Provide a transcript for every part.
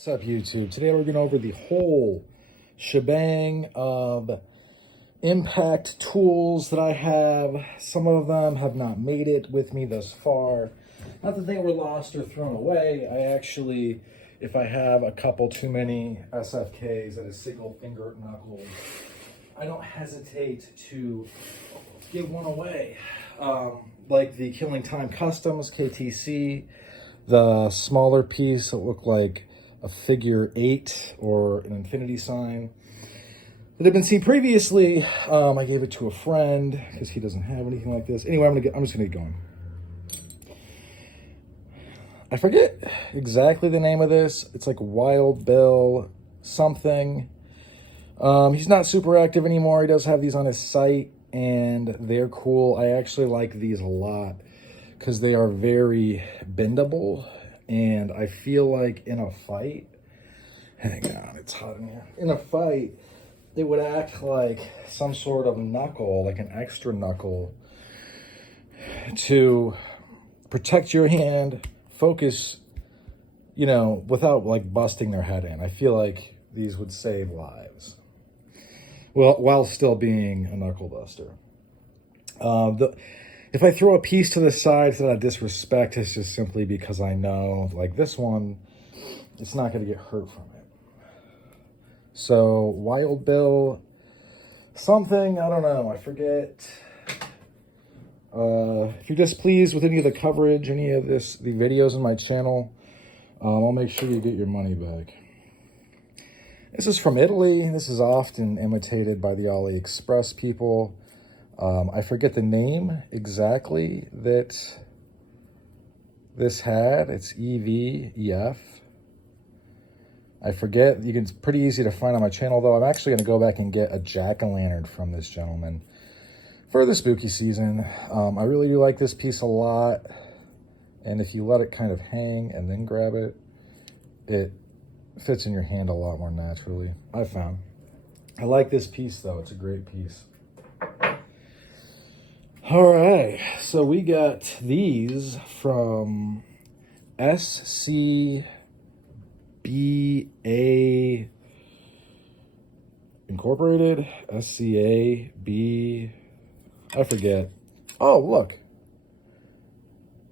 What's up, YouTube? Today we're going over the whole shebang of impact tools that I have. Some of them have not made it with me thus far. Not that they were lost or thrown away. I actually, if I have a couple too many SFKs at a single finger knuckle, I don't hesitate to give one away. Like the Killing Time Customs KTC, the smaller piece that looked like a figure 8 or an infinity sign that had been seen previously. I gave it to a friend because he doesn't have anything like this. Anyway, I'm just gonna get going. I forget exactly the name of this. It's like Wild Bill something. He's not super active anymore. He does have these on his site and they're cool. I actually like these a lot because they are very bendable. And I feel like in a fight, hang on, it's hot in here. In a fight, it would act like some sort of knuckle, like an extra knuckle, to protect your hand, focus, you know, without like busting their head in. I feel like these would save lives, well, while still being a knuckle duster. If I throw a piece to the side that I disrespect, it's just simply because I know, like this one, it's not going to get hurt from it. So, Wild Bill, something, I don't know, I forget. If you're displeased with any of the coverage, any of the videos on my channel, I'll make sure you get your money back. This is from Italy. This is often imitated by the AliExpress people. I forget the name exactly that this had. It's EF. I forget. It's pretty easy to find on my channel, though. I'm actually going to go back and get a jack-o'-lantern from this gentleman for the spooky season. I really do like this piece a lot. And if you let it kind of hang and then grab it, it fits in your hand a lot more naturally, I found. I like this piece, though. It's a great piece. All right, so we got these from SCBA Incorporated, SCAB, I forget. Oh, look,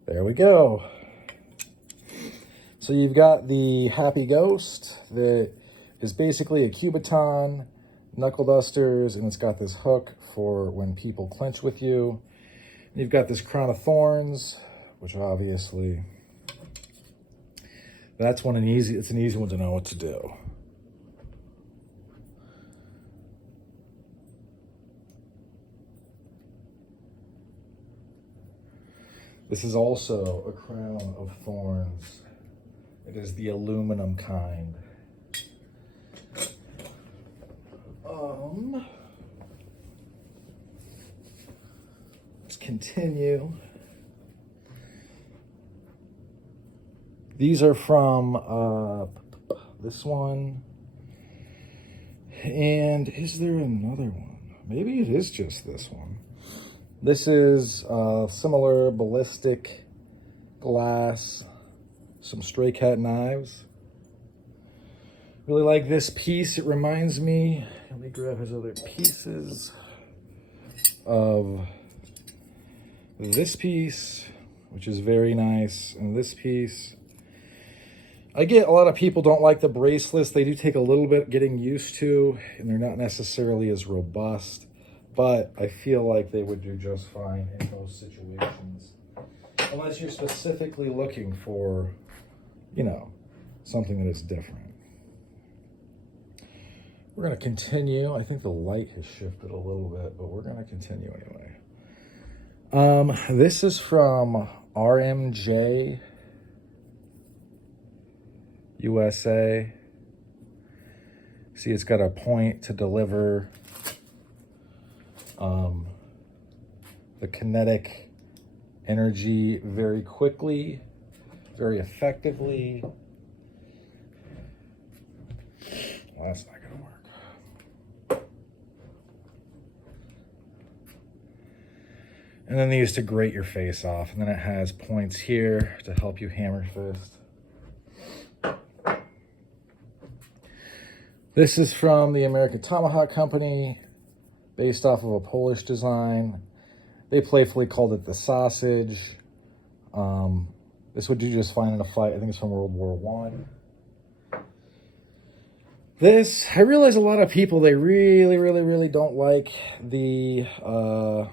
there we go. So you've got the Happy Ghost that is basically a Cubiton, knuckle dusters, and it's got this hook for when people clinch with you. And you've got this Crown of Thorns, which obviously, it's an easy one to know what to do. This is also a Crown of Thorns. It is the aluminum kind. Let's continue. These are from this one. And is there another one? Maybe it is just this one. This is similar ballistic glass, some stray cat knives. Really like this piece. It reminds me, let me grab his other pieces, of this piece, which is very nice, and this piece. I get a lot of people don't like the bracelets. They do take a little bit getting used to, and they're not necessarily as robust, but I feel like they would do just fine in those situations. Unless you're specifically looking for, you know, something that is different. We're going to continue. I think the light has shifted a little bit, but we're going to continue anyway. This is from RMJ USA. See, it's got a point to deliver the kinetic energy very quickly, very effectively. Well, that's not going to work. And then they used to grate your face off. And then it has points here to help you hammer fist. This is from the American Tomahawk company, based off of a Polish design. They playfully called it the sausage. This would you just find in a fight. I think it's from World War I. This, I realize a lot of people, they really don't like the, I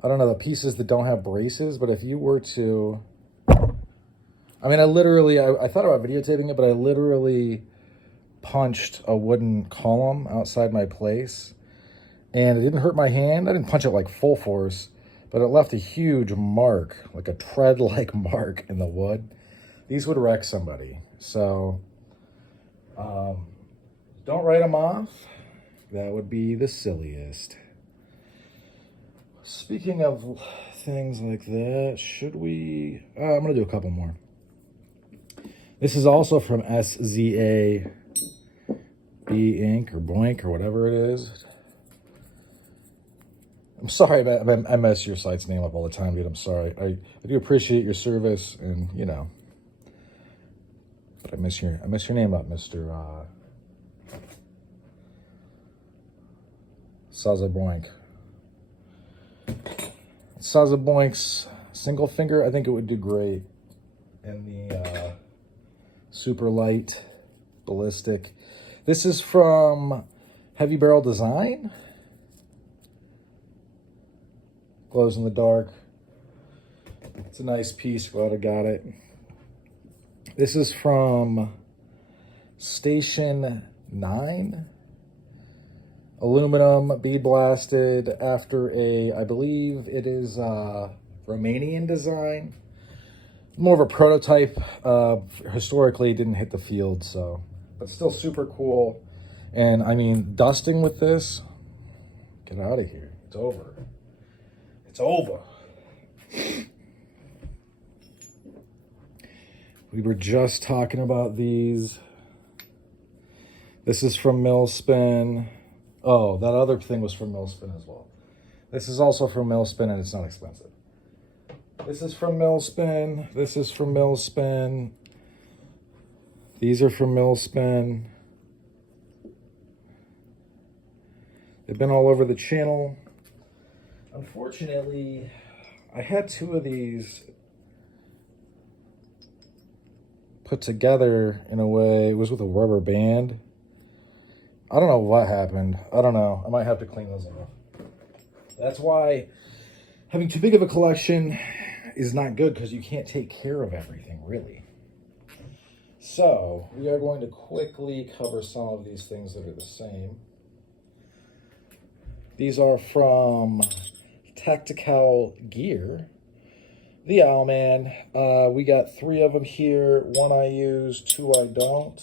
don't know, the pieces that don't have braces, but if you were to, I mean, I thought about videotaping it, but I literally punched a wooden column outside my place, and it didn't hurt my hand. I didn't punch it like full force, but it left a huge mark, like a tread-like mark in the wood. These would wreck somebody. So, don't write them off. That would be the silliest. Speaking of things like that, should we... I'm going to do a couple more. This is also from SZA B Ink or Boink or whatever it is. I'm sorry, I mess your site's name up all the time, dude. I'm sorry. I do appreciate your service, and you know, but I mess your name up, Mr. Sazaboink. Sazaboink's single finger, I think it would do great in the super light ballistic. This is from Heavy Barrel Design. Glows in the dark. It's a nice piece. Glad I got it. This is from Station 9. Aluminum, bead blasted after I believe it is Romanian design. More of a prototype. Historically, didn't hit the field, so, but still super cool. And I mean, dusting with this, get out of here. It's over. It's over. We were just talking about these. This is from Milspin. Oh, that other thing was from Milspin as well. This is also from Milspin, and it's not expensive. This is from Milspin. This is from Milspin. These are from Milspin. They've been all over the channel. Unfortunately, I had two of these put together in a way. It was with a rubber band. I don't know what happened. I don't know. I might have to clean those off. That's why having too big of a collection is not good, because you can't take care of everything, really. So, we are going to quickly cover some of these things that are the same. These are from Tactikowl gear. The Owlman. We got 3 of them here. 1 I use, 2 I don't.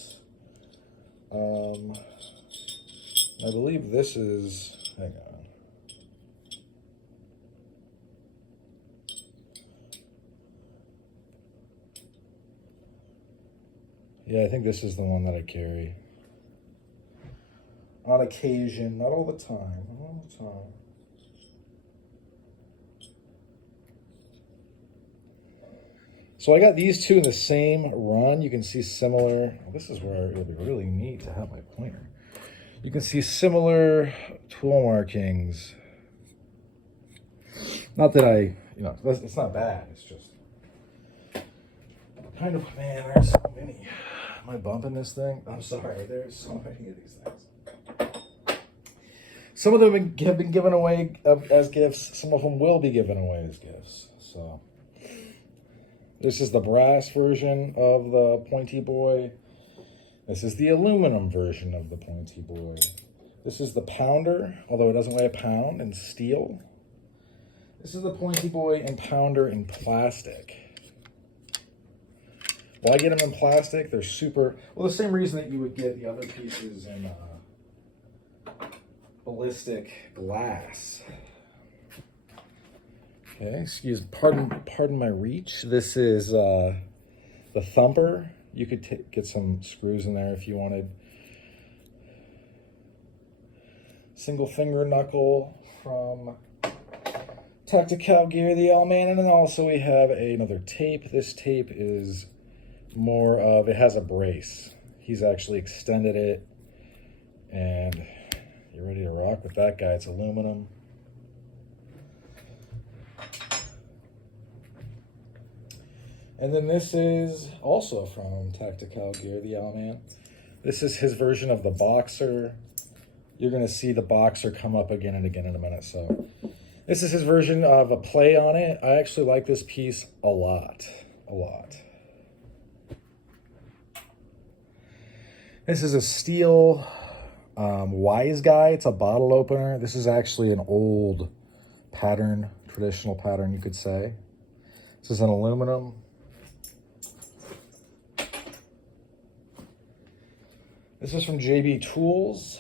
I believe this is, hang on. Yeah, I think this is the one that I carry. On occasion, not all the time, not all the time. So I got these two in the same run. You can see similar, this is where it would be really neat to have my pointer. You can see similar tool markings. Not that it's not bad, it's just kind of, man, there's so many. Am I bumping this thing? I'm sorry, there's so many of these things. Some of them have been given away as gifts. Some of them will be given away as gifts. So this is the brass version of the Pointy Boy. This is the aluminum version of the Pointy Boy. This is the Pounder, although it doesn't weigh a pound, in steel. This is the Pointy Boy and Pounder in plastic. Why get them in plastic? They're super, well, the same reason that you would get the other pieces in ballistic glass. Okay, pardon my reach. This is the Thumper. You could get some screws in there if you wanted. Single finger knuckle from Tactikowl gear, the Owlman, and then also we have another tape. This tape is more of, it has a brace He's actually extended it, and you're ready to rock with that guy. It's aluminum. And then this is also from Tactikowl Gear, the Owlman. This is his version of the Boxer. You're gonna see the Boxer come up again and again in a minute. So this is his version of a play on it. I actually like this piece a lot, a lot. This is a steel Wise Guy. It's a bottle opener. This is actually an old pattern, traditional pattern, you could say. This is an aluminum. This is from JBTools.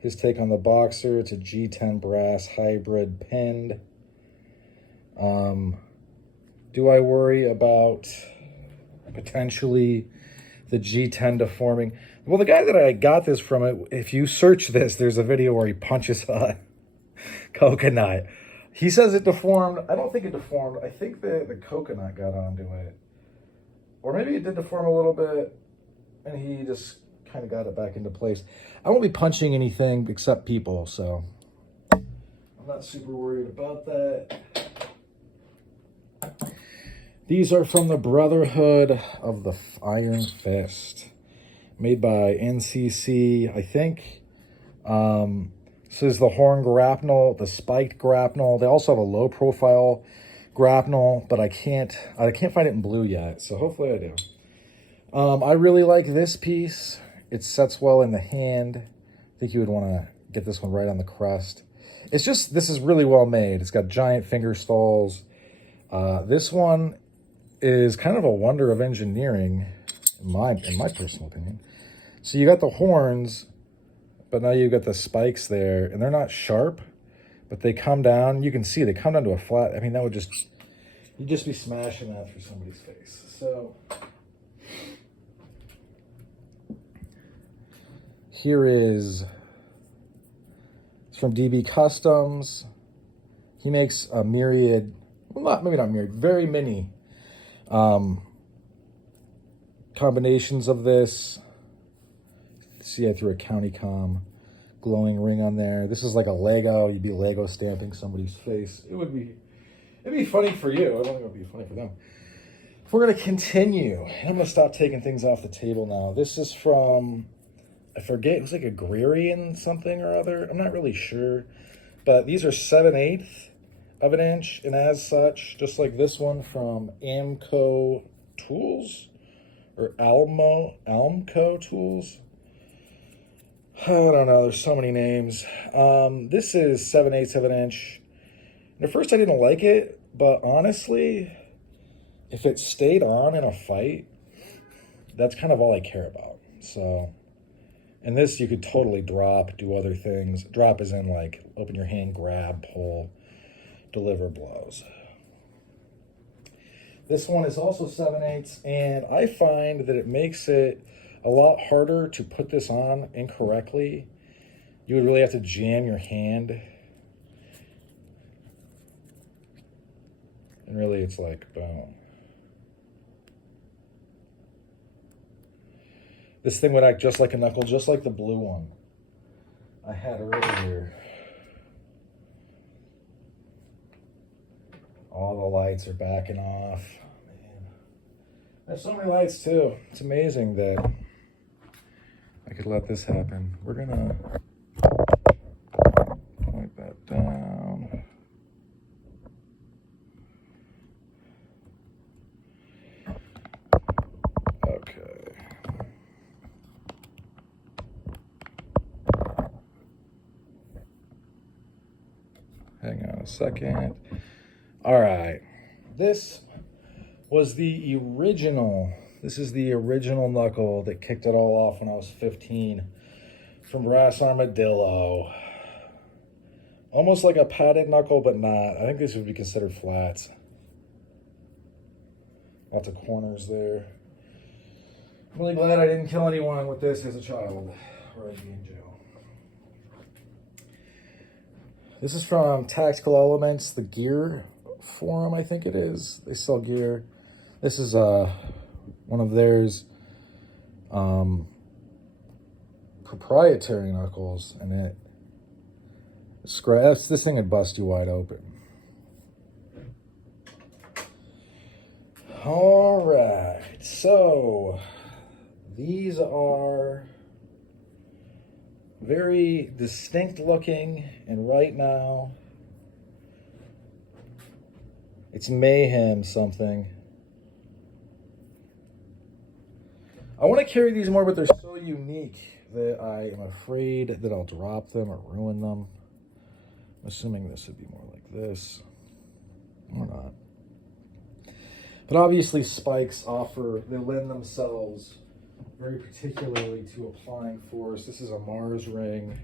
His take on the Boxer. It's a G10 brass hybrid pinned. Do I worry about potentially the G10 deforming? Well, the guy that I got this from, if you search this, there's a video where he punches a coconut. He says it deformed. I don't think it deformed. I think the coconut got onto it. Or maybe it did deform a little bit, and he just kind of got it back into place. I won't be punching anything except people, so I'm not super worried about that. These are from the Brotherhood of the Iron Fist, made by NCC, I think. This is the horn grapnel, the spiked grapnel. They also have a low profile grapnel, but I can't find it in blue yet, so hopefully I do. I really like this piece. It sets well in the hand. I think you would want to get this one right on the crest. It's just, this is really well made. It's got giant finger stalls. This one is kind of a wonder of engineering, in my personal opinion. So you got the horns, but now you've got the spikes there, and they're not sharp, but they come down. You can see they come down to a flat. I mean, that would just, you'd just be smashing that through somebody's face. So here is, it's from DB Customs. He makes a myriad, well, maybe not myriad, very many combinations of this. See, I threw a County Com glowing ring on there. This is like a Lego. You'd be Lego stamping somebody's face. It'd be funny for you. I don't think it would be funny for them. We're gonna continue. I'm gonna stop taking things off the table now. This is from, I forget, it was like a Agrarian something or other. I'm not really sure, but these are 7/8 of an inch, and as such, just like this one from almtoolco or almco tools. I don't know, there's so many names. This is 7/8 of an inch. And at first I didn't like it, but honestly, if it stayed on in a fight, that's kind of all I care about. So, and this you could totally drop, do other things. Drop is in like open your hand, grab, pull, deliver blows. This one is also 7/8, and I find that it makes it a lot harder to put this on incorrectly. You would really have to jam your hand. And really it's like, boom. This thing would act just like a knuckle, just like the blue one I had earlier. All the lights are backing off. Man. There's so many lights too. It's amazing that I could let this happen. We're gonna point that down. Okay. Hang on a second. All right. This was the original. This is the original knuckle that kicked it all off when I was 15 from Brass Armadillo. Almost like a padded knuckle, but not. I think this would be considered flats. Lots of corners there. I'm really glad I didn't kill anyone with this as a child, or I'd be in jail. This is from Tactical Elements, the gear forum, I think it is. They sell gear. This is one of theirs. proprietary knuckles, and it scraps. This thing would bust you wide open. All right, so these are very distinct looking, and right now it's Mayhem something. I want to carry these more, but they're so unique that I am afraid that I'll drop them or ruin them. I'm assuming this would be more like this, or not. But obviously spikes they lend themselves very particularly to applying force. This is a Mars ring.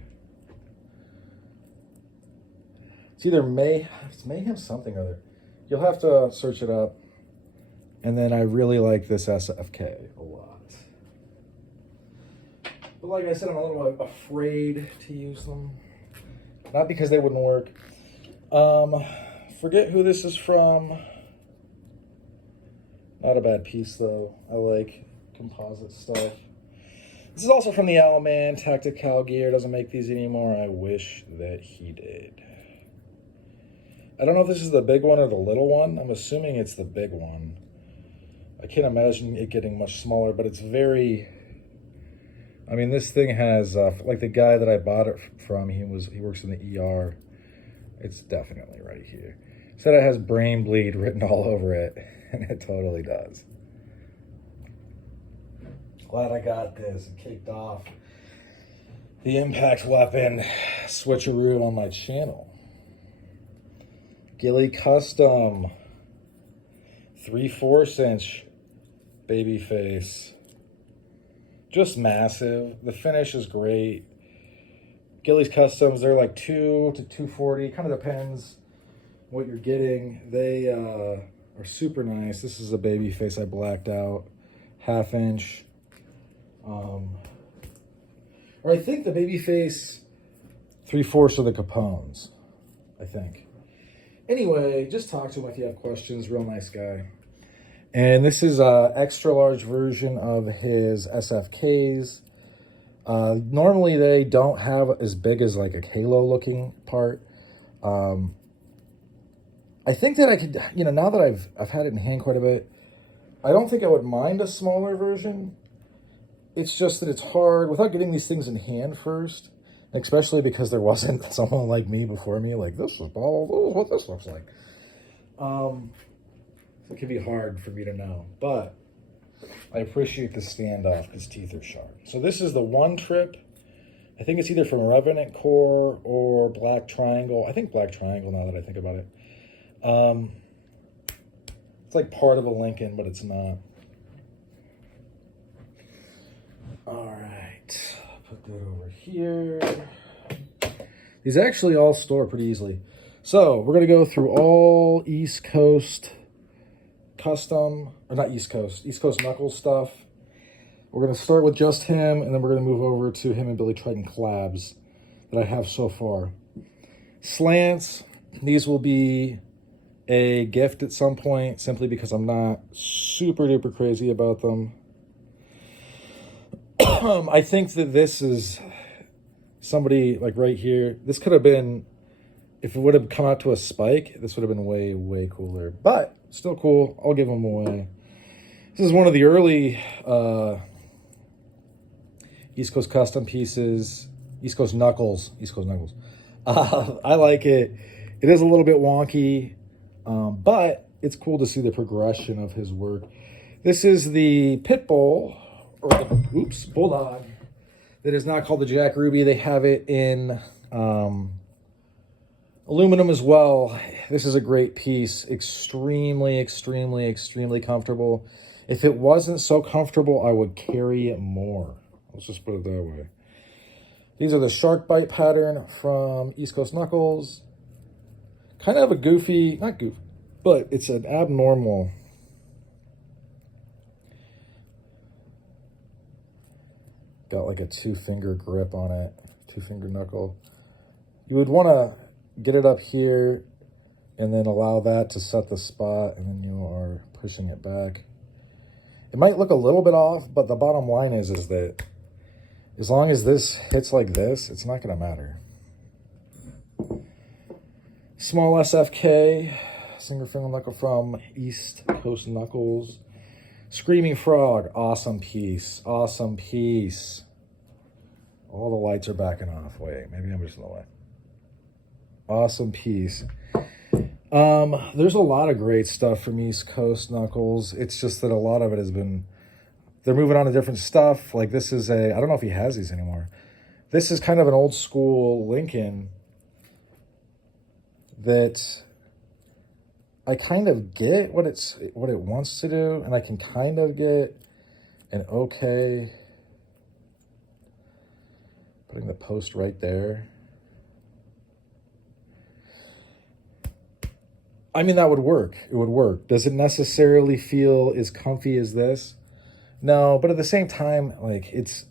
It's either Mayhem something or other. You'll have to search it up. And then I really like this SFK a lot. But like I said, I'm a little afraid to use them. Not because they wouldn't work. Forget who this is from. Not a bad piece though. I like composite stuff. This is also from the Owlman. Tactikowl gear doesn't make these anymore. I wish that he did. I don't know if this is the big one or the little one. I'm assuming it's the big one. I can't imagine it getting much smaller, but it's very... I mean, this thing has, like the guy that I bought it from, he works in the ER. It's definitely right here. Said it has brain bleed written all over it, and it totally does. Glad I got this and kicked off the impact weapon switcheroo on my channel. Gilly Custom 3/4 inch baby face. Just massive. The finish is great. Gilly's Customs, they're like 2 to 240. Kind of depends what you're getting. They are super nice. This is a baby face I blacked out. 1/2 inch. Or I think the baby face 3/4 of the Capones, I think. Anyway, just talk to him if you have questions. Real nice guy. And this is an extra large version of his SFKs. Normally they don't have as big as like a Halo looking part. I think that I could, you know, now that I've had it in hand quite a bit, I don't think I would mind a smaller version. It's just that it's hard without getting these things in hand first, especially because there wasn't someone like me before me, like this is what this looks like. It can be hard for me to know, but I appreciate the standoff. His teeth are sharp. So this is the one trip. I think it's either from Revenant Core or Black Triangle. I think Black Triangle now that I think about it. It's like part of a Lincoln, but it's not. All right, put that over here. These actually all store pretty easily. So we're gonna go through all East Coast custom, or not East Coast Knuckles stuff. We're gonna start with just him, and then we're gonna move over to him and Billy Trident collabs that I have so far. Slants, these will be a gift at some point, simply because I'm not super duper crazy about them. I think that this is somebody like right here. This could have been, if it would have come out to a spike, this would have been way, way cooler. But still cool. I'll give them away. This is one of the early East Coast custom pieces. East Coast Knuckles. I like it. It is a little bit wonky, but it's cool to see the progression of his work. This is the Pitbull, or the, Bulldog, that is not called the Jack Ruby. They have it in aluminum as well. This is a great piece. Extremely, extremely, extremely comfortable. If it wasn't so comfortable, I would carry it more. Let's just put it that way. These are the shark bite pattern from East Coast Knuckles. Kind of a goofy, not goofy, but it's an abnormal. Got like a 2-finger grip on it, 2-finger knuckle. You would want to get it up here and then allow that to set the spot, and then you are pushing it back. It might look a little bit off, but the bottom line is that as long as this hits like this, it's not going to matter. Small SFK, single finger knuckle from East Coast Knuckles. Screaming Frog, awesome piece, awesome piece. All the lights are backing off. Wait, maybe I'm just in the way. Awesome piece. There's a lot of great stuff from East Coast Knuckles. It's just that a lot of it has been, they're moving on to different stuff. Like this is I don't know if he has these anymore. This is kind of an old school Lincoln that I kind of get what it wants to do, and I can kind of get an okay. Putting the post right there. I mean, that would work. It would work. Does it necessarily feel as comfy as this? No, but at the same time, like it's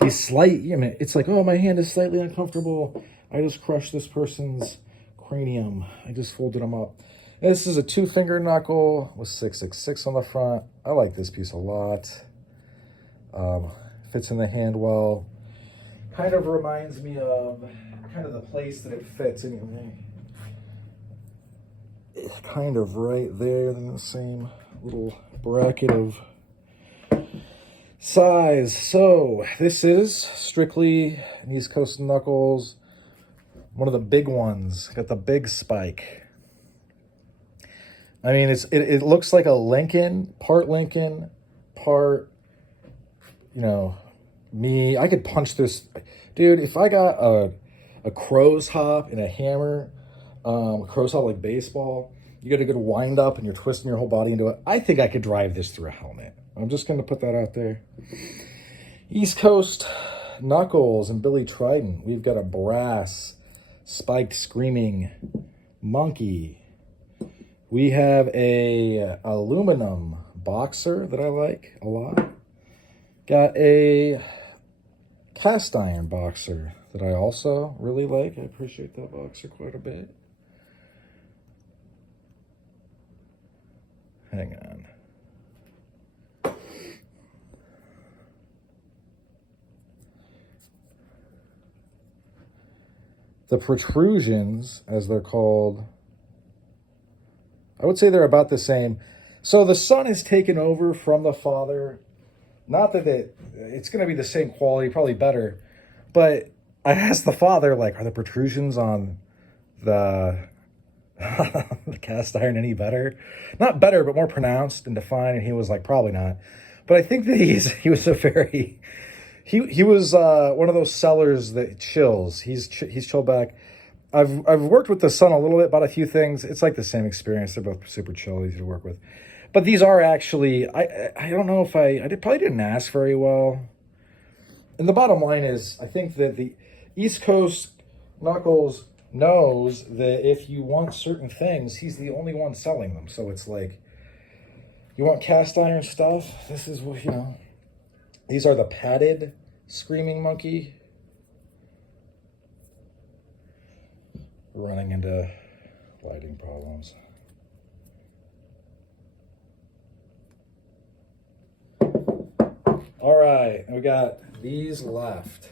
these slight, you know, it's like, oh, my hand is slightly uncomfortable. I just crushed this person's cranium. I just folded them up. This is a 2-finger knuckle with 666 on the front. I like this piece a lot. Fits in the hand well. Kind of reminds me of kind of the place that it fits anyway. It's kind of right there in the same little bracket of size. So this is strictly an East Coast Knuckles. One of the big ones. Got the big spike. I mean, it looks like a Lincoln, part, you know, me. I could punch this. Dude, if I got a crow's hop and a hammer, a crow's hop like baseball, you get a good wind up and you're twisting your whole body into it, I think I could drive this through a helmet. I'm just going to put that out there. East Coast Knuckles and Billy Trident. We've got a brass spiked screaming monkey. We have a aluminum boxer that I like a lot. Got a cast iron boxer that I also really like. I appreciate that boxer quite a bit. Hang on. The protrusions, as they're called, I would say they're about the same. So the son is taken over from the father. Not that it's going to be the same quality, probably better. But I asked the father, like, are the protrusions on the, the cast iron any better? Not better, but more pronounced and defined. And he was like, probably not. But I think that he was a very, he was one of those sellers that chills. He's chilled back. I've worked with the son a little bit about a few things. It's like the same experience. They're both super chill, easy to work with. But these are actually, I don't know if I probably didn't ask very well. And the bottom line is, I think that the East Coast Knuckles knows that if you want certain things, he's the only one selling them. So it's like, you want cast iron stuff? This is what, you know. These are the padded Screaming Monkey. Running into lighting problems. All right, we got these left.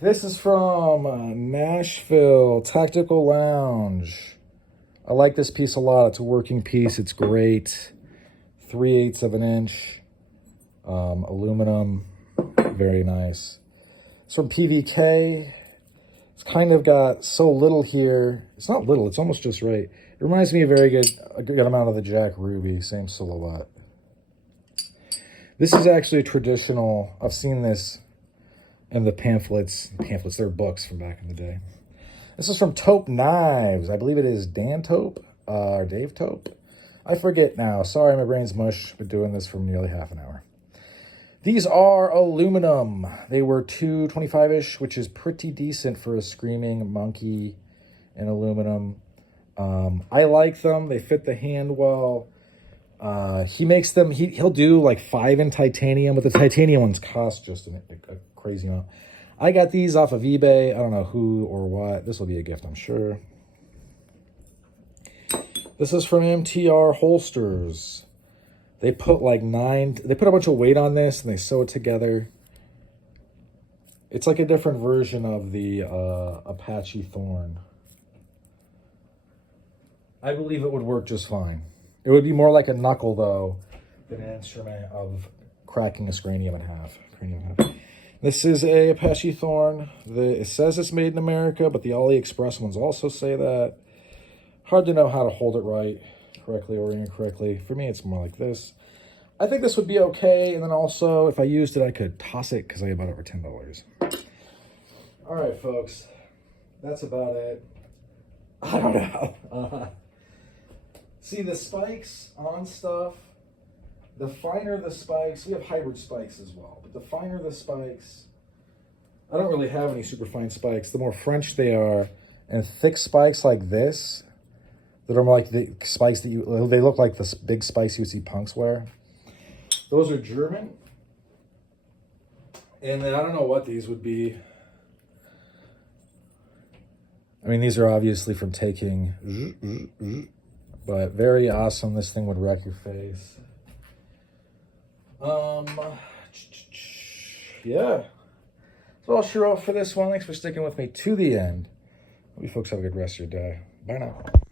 This is from Nashville, Tactikowl Lounge. I like this piece a lot. It's a working piece. It's great. 3/8 of an inch. Aluminum. Very nice. It's from PVK. It's kind of got so little here. It's not little. It's almost just right. It reminds me a good amount of the Jack Ruby. Same silhouette. This is actually a traditional. I've seen this in the pamphlets. They're books from back in the day. This is from Taupe Knives. I believe it is Dan Taupe or Dave Taupe. I forget now. Sorry, my brain's mush. Been doing this for nearly half an hour. These are aluminum. They were $225-ish, which is pretty decent for a Screaming Monkey in aluminum. I like them. They fit the hand well. He makes them, he'll do like 5 in titanium, but the titanium ones cost just a crazy amount. I got these off of eBay. I don't know who or what. This will be a gift, I'm sure. This is from MTR Holsters. They put like they put a bunch of weight on this and they sew it together. It's like a different version of the Apache Thorn. I believe it would work just fine. It would be more like a knuckle, though, than an instrument of cracking a scranium in half. This is a Apache Thorn. It says it's made in America, but the AliExpress ones also say that. Hard to know how to hold it right, correctly or incorrectly. For me, it's more like this. I think this would be okay, and then also, if I used it, I could toss it because I bought it for $10. All right, folks, that's about it. I don't know. See, the spikes on stuff, the finer the spikes, we have hybrid spikes as well, but the finer the spikes, I don't really have any super fine spikes. The more French they are, and thick spikes like this, that are more like the spikes that they look like the big spikes you see punks wear. Those are German. And then I don't know what these would be. I mean, these are obviously from taking, but very awesome. This thing would wreck your face. Yeah. So I'll sure out for this one. Thanks for sticking with me to the end. Hope you folks have a good rest of your day. Bye now.